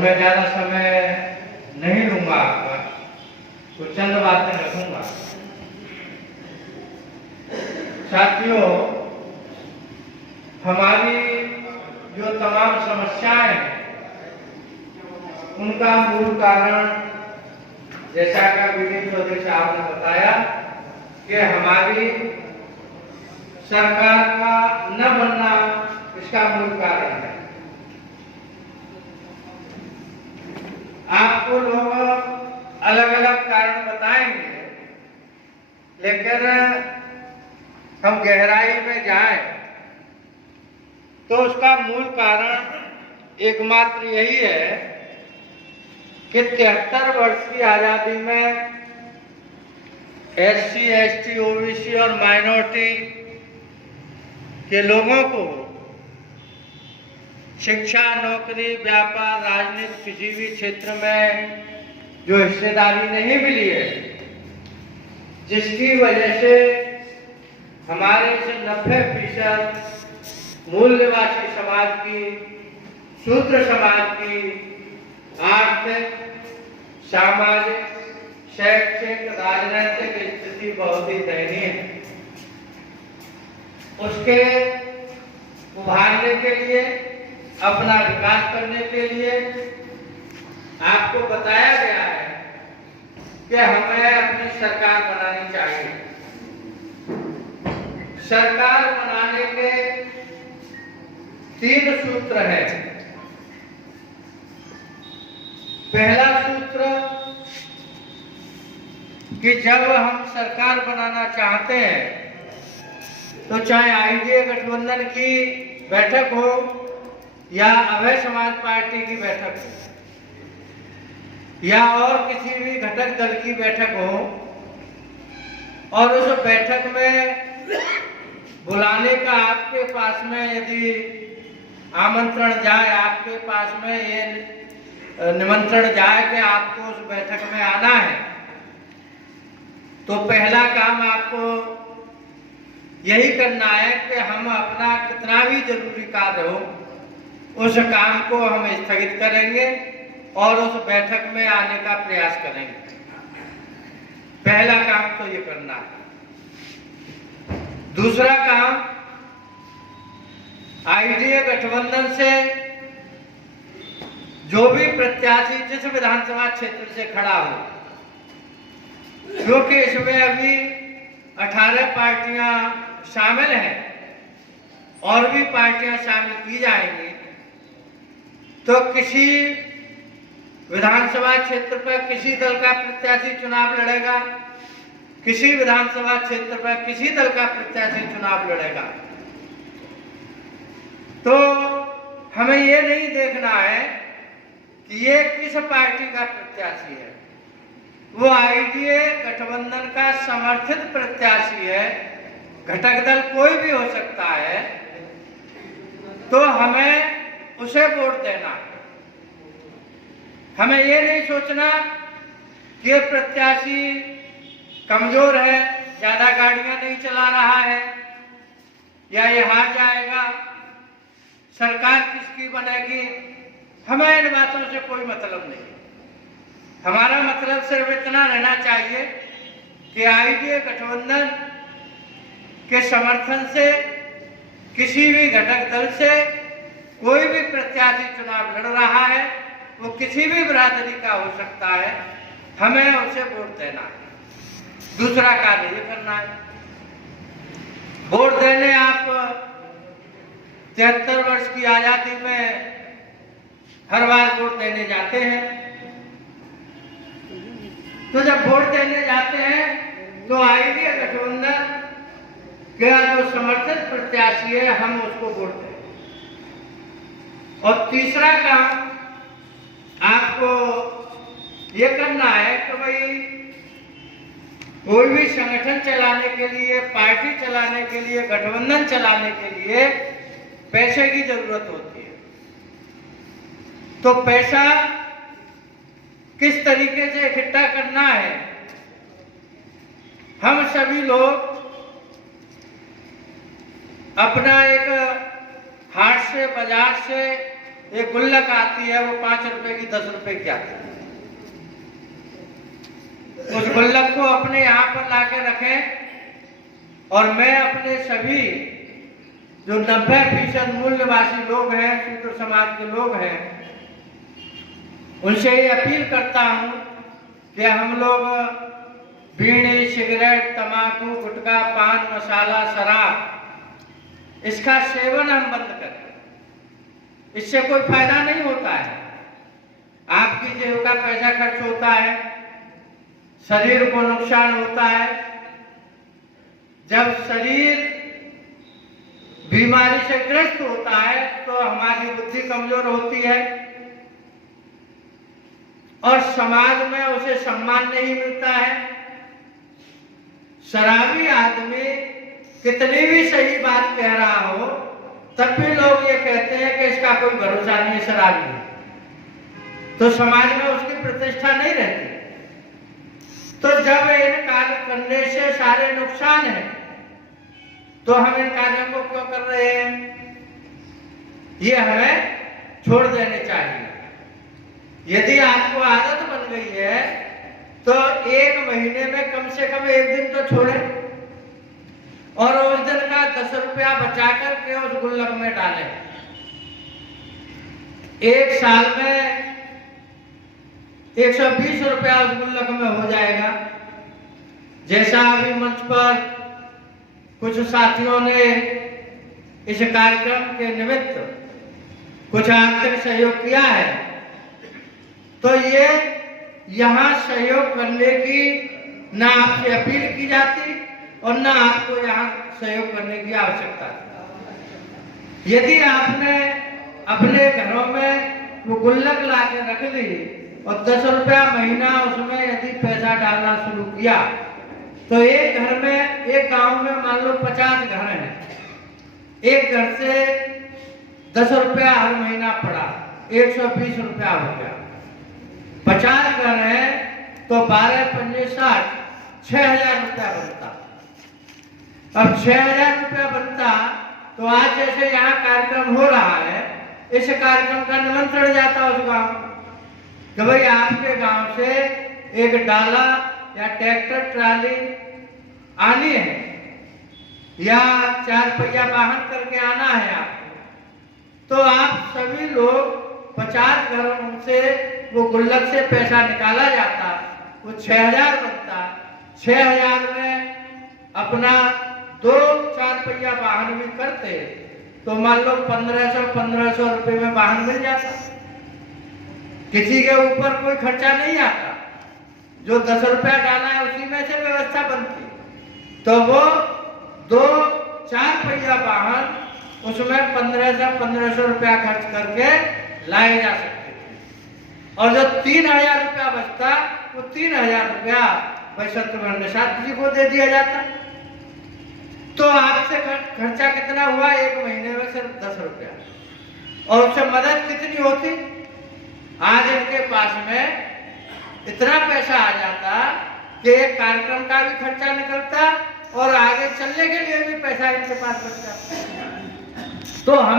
मैं ज्यादा समय नहीं लूंगा आपका, कुछ चंद बातें रखूंगा। साथियों, हमारी जो तमाम समस्याएं हैं उनका मूल कारण, जैसा कि विनीत चौधरी साहब ने बताया, कि हमारी सरकार का न बनना इसका मूल कारण है। आपको लोग अलग अलग कारण बताएंगे, लेकिन हम गहराई में जाएं तो उसका मूल कारण एकमात्र यही है कि 73 वर्ष की आजादी में SC, ST, OBC और माइनॉरिटी के लोगों को शिक्षा, नौकरी, व्यापार, राजनीति, किसी भी क्षेत्र में जो हिस्सेदारी नहीं मिली है, जिसकी वजह से हमारे से 90% मूल निवासी समाज की, शूद्र समाज की आर्थिक, सामाजिक, शैक्षिक, राजनीतिक स्थिति बहुत ही दयनीय है। उसके उभारने के लिए, अपना विकास करने के लिए आपको बताया गया है कि हमें अपनी सरकार बनानी चाहिए। सरकार बनाने के 3 सूत्र हैं। पहला सूत्र कि जब हम सरकार बनाना चाहते हैं तो चाहे IDA गठबंधन की बैठक हो या अभय समाज पार्टी की बैठक हो या और किसी भी घटक दल की बैठक हो, और उस बैठक में बुलाने का आपके पास में यदि आमंत्रण जाए, आपके पास में ये निमंत्रण जाए कि आपको उस बैठक में आना है, तो पहला काम आपको यही करना है कि हम अपना कितना भी जरूरी कार्य हो उस काम को हम स्थगित करेंगे और उस बैठक में आने का प्रयास करेंगे। पहला काम तो ये करना है। दूसरा काम, IDA गठबंधन से जो भी प्रत्याशी जिस विधानसभा क्षेत्र से खड़ा हो, क्योंकि इसमें अभी 18 पार्टियां शामिल हैं और भी पार्टियां शामिल की जाएंगी, तो किसी विधानसभा क्षेत्र पर किसी दल का प्रत्याशी चुनाव लड़ेगा, किसी विधानसभा क्षेत्र पर किसी दल का प्रत्याशी चुनाव लड़ेगा। तो हमें ये नहीं देखना है कि ये किस पार्टी का प्रत्याशी है, वो IDA गठबंधन का समर्थित प्रत्याशी है, घटक दल कोई भी हो सकता है, तो हमें उसे वोट देना है। हमें ये नहीं सोचना कि प्रत्याशी कमजोर है, ज्यादा गाड़ियां नहीं चला रहा है, या ये हार जाएगा, सरकार किसकी बनेगी। हमें इन बातों से कोई मतलब नहीं। हमारा मतलब सिर्फ इतना रहना चाहिए कि IDA गठबंधन के समर्थन से किसी भी घटक दल से कोई भी प्रत्याशी चुनाव लड़ रहा है, वो किसी भी बिरादरी का हो सकता है, हमें उसे वोट देना है। दूसरा कार्य ये करना है, वोट देने आप 73 वर्ष की आजादी में हर बार वोट देने जाते हैं। तो जब वोट देने जाते हैं तो IDA गठबंधन का जो समर्थित प्रत्याशी है, हम उसको वोट दें। और तीसरा काम आपको ये करना है कि भाई कोई भी संगठन चलाने के लिए, पार्टी चलाने के लिए, गठबंधन चलाने के लिए पैसे की जरूरत होती है। तो पैसा किस तरीके से इकट्ठा करना है, हम सभी लोग अपना एक हाट से, बाजार से एक गुल्लक आती है, वो 5 रुपए की 10 रुपए की आती है। उस गुल्लक को अपने यहाँ पर लाके रखें और मैं अपने सभी जो 90% मूल्यवासी लोग हैं, शूद्र समाज के लोग हैं, उनसे ये अपील करता हूं कि हम लोग बीड़ी, सिगरेट, तंबाकू, गुटखा, पान मसाला, शराब, इसका सेवन हम बंद करें। इससे कोई फायदा नहीं होता है। आपकी जेब का पैसा खर्च होता है, शरीर को नुकसान होता है। जब शरीर बीमारी से ग्रस्त होता है तो हमारी बुद्धि कमजोर होती है और समाज में उसे सम्मान नहीं मिलता है। शराबी आदमी कितनी भी सही बात कह रहा हो, तब भी लोग ये कहते हैं कि इसका कोई भरोसा नहीं है, शराबी है, तो समाज में उसकी प्रतिष्ठा नहीं रहती। तो जब इन कार्य करने से सारे नुकसान है, तो हम इन कार्यों को क्यों कर रहे हैं? ये हमें छोड़ देने चाहिए। यदि आपको आदत बन गई है तो 1 महीने में कम से कम 1 दिन तो छोड़ें और उस दिन का 10 रुपया बचा करके उस गुल्लक में डालें। 1 साल में 120 रुपया उस गुल्लक में हो जाएगा। जैसा अभी मंच पर कुछ साथियों ने इस कार्यक्रम के निमित्त कुछ आर्थिक सहयोग किया है, तो ये यहाँ सहयोग करने की ना आपसे अपील की जाती और ना आपको यहाँ सहयोग करने की आवश्यकता है। यदि आपने अपने घरों में वो गुल्लक ला के रख ली और 10 रुपया महीना उसमें यदि पैसा डालना शुरू किया, तो एक घर में, एक गांव में मान लो 50 घर हैं, एक घर से 10 रुपया हर महीना पड़ा, 120 रुपया हो गया। 50 घर है तो 12 पंजे 60, 6000 रुपया बनता। अब 6000 रुपया बनता तो आज जैसे यहाँ कार्यक्रम हो रहा है, इस कार्यक्रम का निमंत्रण जाता उस गांव कि भाई आपके गांव से एक डाला या ट्रैक्टर ट्राली आनी है या 4 पहिया वाहन करके आना है आपको, तो आप सभी लोग 50 घरों से वो गुल्लक से पैसा निकाला जाता, वो 6000 बनता। 6000 में अपना 2-4 पहिया वाहन भी करते तो मान लो 1500 रुपए में वाहन मिल जाता। किसी के ऊपर कोई खर्चा नहीं आता। जो 10 रुपया डाला है उसी में से व्यवस्था बनती, तो वो 2-4 पहिया वाहन उसमें 1500 रुपया खर्च करके लाए जा सकते थे। और जो 3000 रुपया बचता, वो 3000 रुपया शत्रुघ्न निषाद जी को दे दिया जाता। तो आपसे खर्चा कितना हुआ? 1 महीने में सिर्फ 10 रुपया। और उससे मदद कितनी होती? आज इनके पास में इतना पैसा आ जाता कि एक कार्यक्रम का भी खर्चा निकलता और आगे चलने के लिए भी पैसा इनके पास बच जाता। तो हम